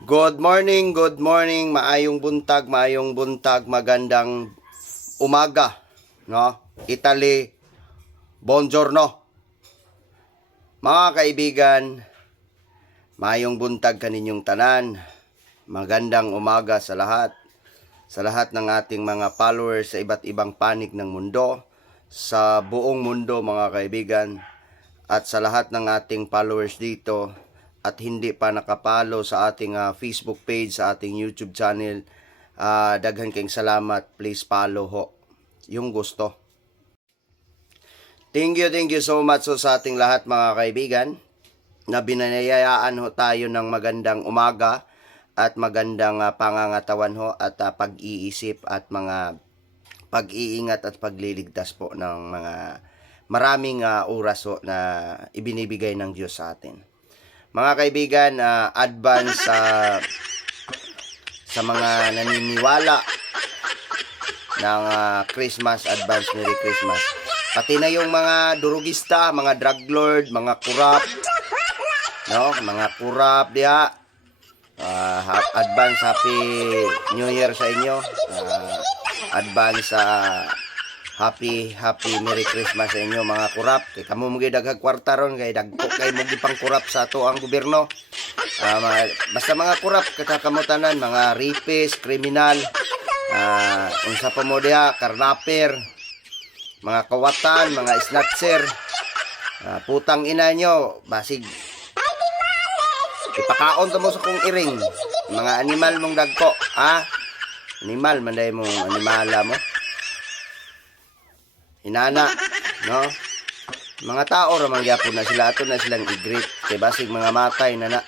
Good morning, maayong buntag, magandang umaga, no? Italy, buongiorno. Mga kaibigan, maayong buntag kaninyong tanan. Magandang umaga sa lahat ng ating mga followers sa iba't ibang panig ng mundo, sa buong mundo mga kaibigan, at sa lahat ng ating followers dito at hindi pa nakapalo sa ating Facebook page, sa ating YouTube channel, daghan kayong salamat. Please follow ho yung gusto. Thank you so much so sa ating lahat mga kaibigan na binayayaan ho tayo ng magandang umaga at magandang pangangatawan ho at pag-iisip at mga pag-iingat at pagliligtas po ng mga maraming oras ho na ibinibigay ng Diyos sa atin. Mga kaibigan, advance sa mga naniniwala ng Christmas, advance Merry Christmas. Pati na yung mga durugista, mga drug lord, mga kurap, no? Mga kurap diha. Advance Happy New Year sa inyo. Advance Happy Merry Christmas sa inyo mga kurap. Kay kamo mo daghag kwarta ron, kay dagko kay mo gipang kurap sa ato ang gobyerno. Basta mga kurap kakakamutanan, mga rapist, kriminal, unsa pa mo diha, karnaper, mga kawatan, mga snatcher, putang ina nyo, basig ipakaon ta mo sa kong iring, mga animal mong dagko, animal manday mong animala mo. Inana, no? Mga tao ramang gyapon na sila, ato na silang i-greet kay basig mga matay na